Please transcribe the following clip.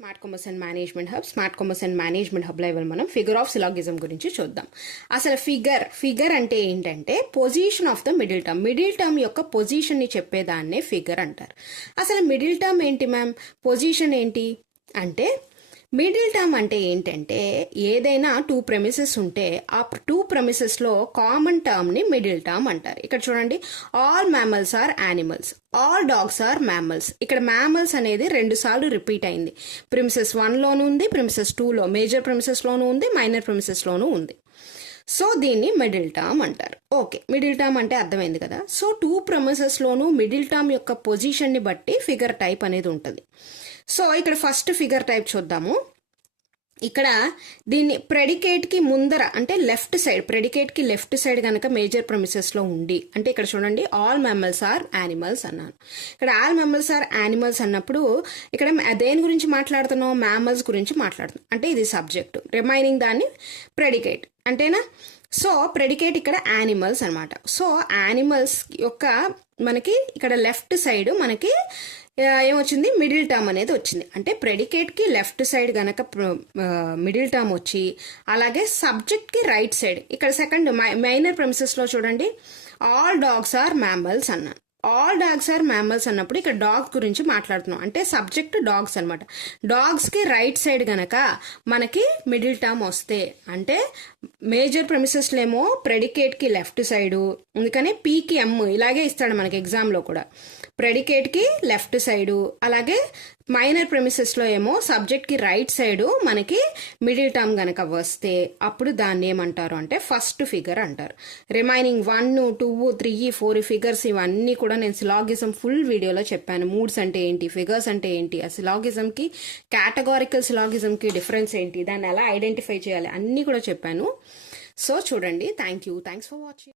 Smart commerce and management హబ్లో ఇవాళ మనం figure of syllogism గురించి చూద్దాం. అసలు ఫిగర్ అంటే ఏంటంటే position of the middle term యొక్క పొజిషన్ ని చెప్పేదాన్నే ఫిగర్ అంటారు. అసలు మిడిల్ టర్మ్ ఏంటి మ్యామ్, పొజిషన్ ఏంటి అంటే మిడిల్ టర్మ్ అంటే ఏంటంటే ఏదైనా 2 ప్రెమిసెస్ ఉంటే ఆ 2 ప్రెమిసెస్లో కామన్ టర్మ్ని మిడిల్ టర్మ్ అంటారు. ఇక్కడ చూడండి, all mammals are animals, all dogs are mammals. ఇక్కడ మ్యామల్స్ అనేది 2 సార్లు రిపీట్ అయింది. ప్రిమిసెస్ 1లోనూ ఉంది, ప్రిమిసెస్ 2లో, మేజర్ ప్రిమిసెస్లోనూ ఉంది, మైనర్ ప్రిమిసెస్లోనూ ఉంది. సో దీన్ని మిడిల్ టర్మ్ అంటారు. ఓకే, మిడిల్ టర్మ్ అంటే అర్థమైంది కదా. సో 2 ప్రెమిసెస్లోనూ మిడిల్ టర్మ్ యొక్క పొజిషన్ని బట్టి ఫిగర్ టైప్ అనేది ఉంటుంది. సో ఇక్కడ ఫస్ట్ ఫిగర్ టైప్ చూద్దాము. ఇక్కడ దీన్ని ప్రెడికేట్కి ముందర అంటే ప్రెడికేట్కి లెఫ్ట్ సైడ్ కనుక మేజర్ ప్రెమిసెస్లో ఉండి, అంటే ఇక్కడ చూడండి, ఆల్ మ్యామల్స్ ఆర్ యానిమల్స్ అన్నాను. ఇక్కడ ఆల్ మ్యామల్స్ ఆర్ యానిమల్స్ అన్నప్పుడు ఇక్కడ దేని గురించి మాట్లాడుతున్నాం, మ్యామల్స్ గురించి మాట్లాడుతున్నాం. అంటే ఇది సబ్జెక్టు, రిమైనింగ్ దాన్ని ప్రెడికేట్ అంటేనా. సో ప్రెడికేట్ ఇక్కడ యానిమల్స్ అనమాట. సో యానిమల్స్ యొక్క మనకి ఇక్కడ లెఫ్ట్ సైడ్ మనకి ఏమొచ్చింది, మిడిల్ టర్మ్ అనేది వచ్చింది. అంటే ప్రెడికేట్కి లెఫ్ట్ సైడ్ గనక మిడిల్ టర్మ్ వచ్చి, అలాగే సబ్జెక్ట్కి రైట్ సైడ్, ఇక్కడ సెకండ్ మైనర్ ప్రెమిసెస్లో చూడండి, ఆల్ డాగ్స్ ఆర్ మ్యామల్స్ అన్నాను. ఆల్ డాగ్స్ ఆర్ మ్యామల్స్ అన్నప్పుడు ఇక్కడ డాగ్స్ గురించి మాట్లాడుతున్నాం. అంటే సబ్జెక్ట్ డాగ్స్ అనమాట. డాగ్స్కి రైట్ సైడ్ గనక మనకి మిడిల్ టర్మ్ వస్తే, అంటే మేజర్ ప్రెమిసెస్లో ఏమో ప్రెడికేట్కి లెఫ్ట్ సైడు, అందుకనే పీకి ఎమ్ ఇలాగే ఇస్తాడు మనకి ఎగ్జామ్లో కూడా. ప్రెడికేట్కి లెఫ్ట్ సైడు, అలాగే మైనర్ ప్రెమిసెస్లో ఏమో సబ్జెక్ట్కి రైట్ సైడు మనకి మిడిల్ టర్మ్ గనక వస్తే అప్పుడు దాన్ని ఏమంటారు అంటే ఫస్ట్ ఫిగర్ అంటారు. రిమైనింగ్ 1, 2, 3, 4 ఫిగర్స్ ఇవన్నీ కూడా నేను సిలాగిజం ఫుల్ వీడియోలో చెప్పాను. మూడ్స్ అంటే ఏంటి, ఫిగర్స్ అంటే ఏంటి, ఆ సిలాగిజంకి కేటగారికల్ సిలాగిజంకి డిఫరెన్స్ ఏంటి, దాన్ని ఎలా ఐడెంటిఫై చేయాలి అన్నీ కూడా చెప్పాను. సో చూడండి. Thanks for watching.